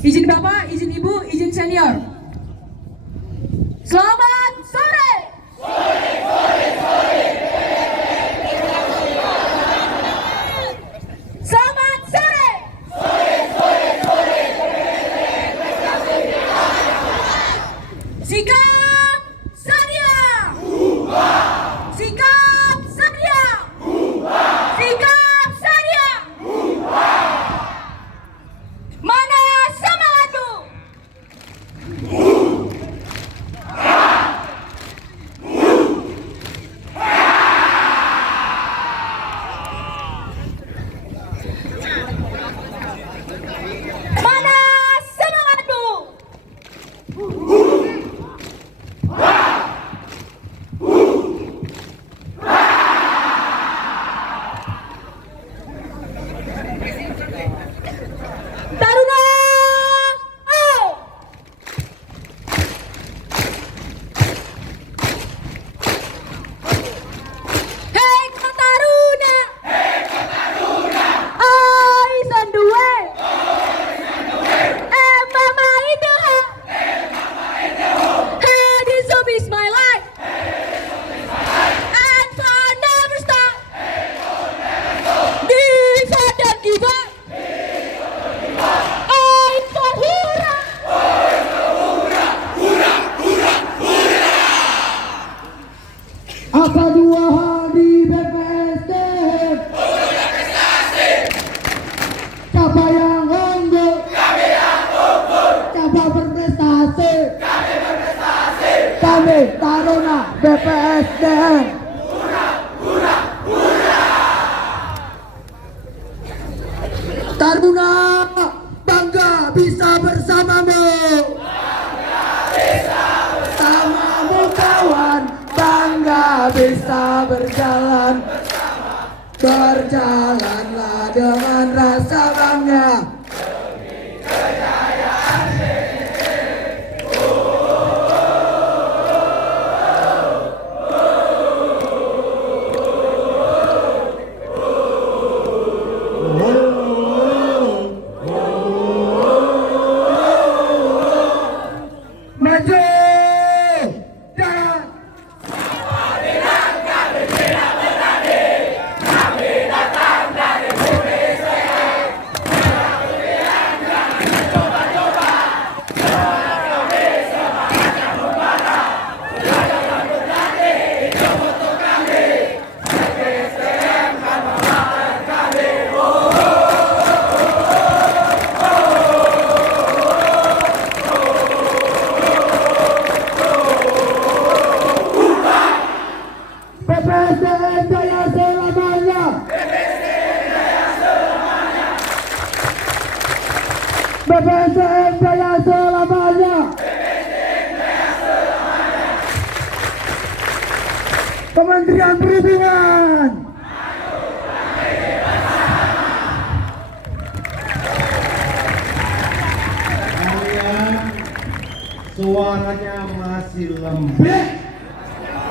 Izin Bapak, izin Ibu, izin senior. Selamat sore. Selamat sore. Sikap sedia. Sikap sedia. Sikap sedia. Mana semangatmu? Mana semangatmu? Taruna, oh! Hei Kataruna, oi sanduwe, mama itu, hey this job is my life, and for never stop, this I don't give up. Apa dua hal di BPSDM? Siapa yang unggul? Siapa berprestasi? Kami Taruna BPSDM. Taruna bangga bisa bersamamu. Bersamamu kawan, bangga bisa berjalan. Berjalanlah dengan rasa bangga. Maju! Jangan! BPSDM jaya selamanya. BPSDM jaya selamanya. Kementerian Perhubungan. Kalian suaranya masih lembek.